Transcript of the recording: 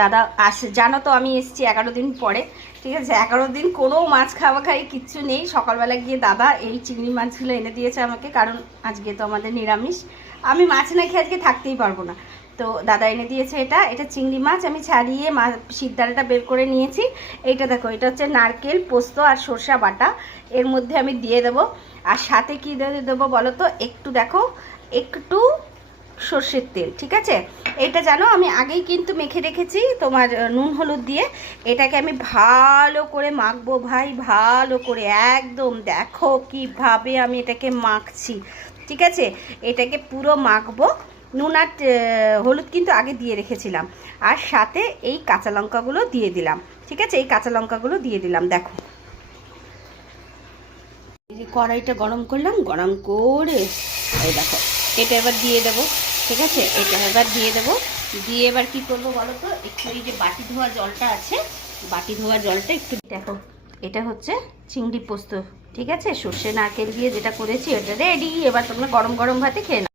দাদা আসে, জানো তো আমি এসেছি 11 দিন পরে, ঠিক আছে। 11 দিন কোনো মাছ খাওয়া খাই কিচ্ছু নেই। সকালবেলা গিয়ে দাদা এই চিংড়ি মাছগুলো এনে দিয়েছে আমাকে, কারণ আজকে তো আমাদের নিরামিষ, আমি মাছ না খেয়ে আজকে থাকতেই পারবো না। তো দাদা এনে দিয়েছে এটা চিংড়ি মাছ। আমি ছাড়িয়ে সিদ্ধারাটা বের করে নিয়েছি। এইটা দেখো, এটা হচ্ছে নারকেল, পোস্ত আর সরষা বাটা, এর মধ্যে আমি দিয়ে দেবো। আর সাথে কী দেবো বলো তো, একটু দেখো, একটু সর্ষের তেল, ঠিক আছে। এটা জানো আমি আগেই কিন্তু মেখে রেখেছি তোমার নুন হলুদ দিয়ে। এটাকে আমি ভালো করে মাখবো ভাই, ভালো করে একদম, দেখো কিভাবে আমি এটাকে মাখছি, ঠিক আছে। এটাকে পুরো মাখবো। নুন আর হলুদ কিন্তু আগে দিয়ে রেখেছিলাম। আর সাথে এই কাঁচা লঙ্কাগুলো দিয়ে দিলাম, ঠিক আছে। এই কাঁচা লঙ্কাগুলো দিয়ে দিলাম। দেখো এই যে কড়াইটা গরম করলাম, গরম করে এই দেখো এটা এবার দিয়ে দেবো, ঠিক আছে। এটা এবার দিয়ে দেবো, দিয়ে এবার কি করবো বলো তো, একটু এই যে বাটি ধোয়া জলটা আছে, বাটি ধোয়া জলটা একটু দেখো। এটা হচ্ছে চিংড়ি পোস্ত, ঠিক আছে, সর্ষে নারকেল দিয়ে যেটা করেছি, এটা রেডি। এবার তোমরা গরম গরম ভাতে খেয়ে নাও।